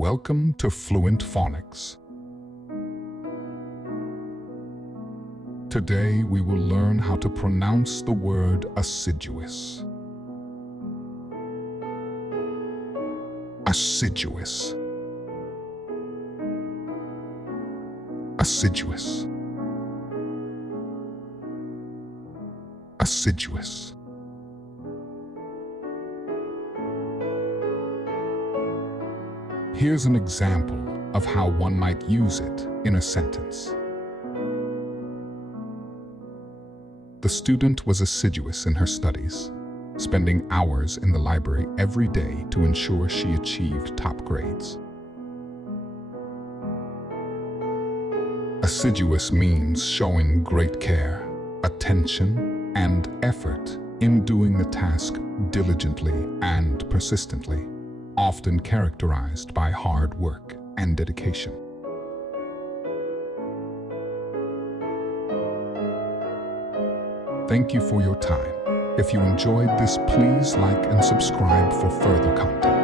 Welcome to Fluent Phonics. Today we will learn how to pronounce the word assiduous. Assiduous. Assiduous. Assiduous. Here's an example of how one might use it in a sentence. The student was assiduous in her studies, spending hours in the library every day to ensure she achieved top grades. Assiduous means showing great care, attention, and effort in doing the task diligently and persistently, often characterized by hard work and dedication. Thank you for your time. If you enjoyed this, please like and subscribe for further content.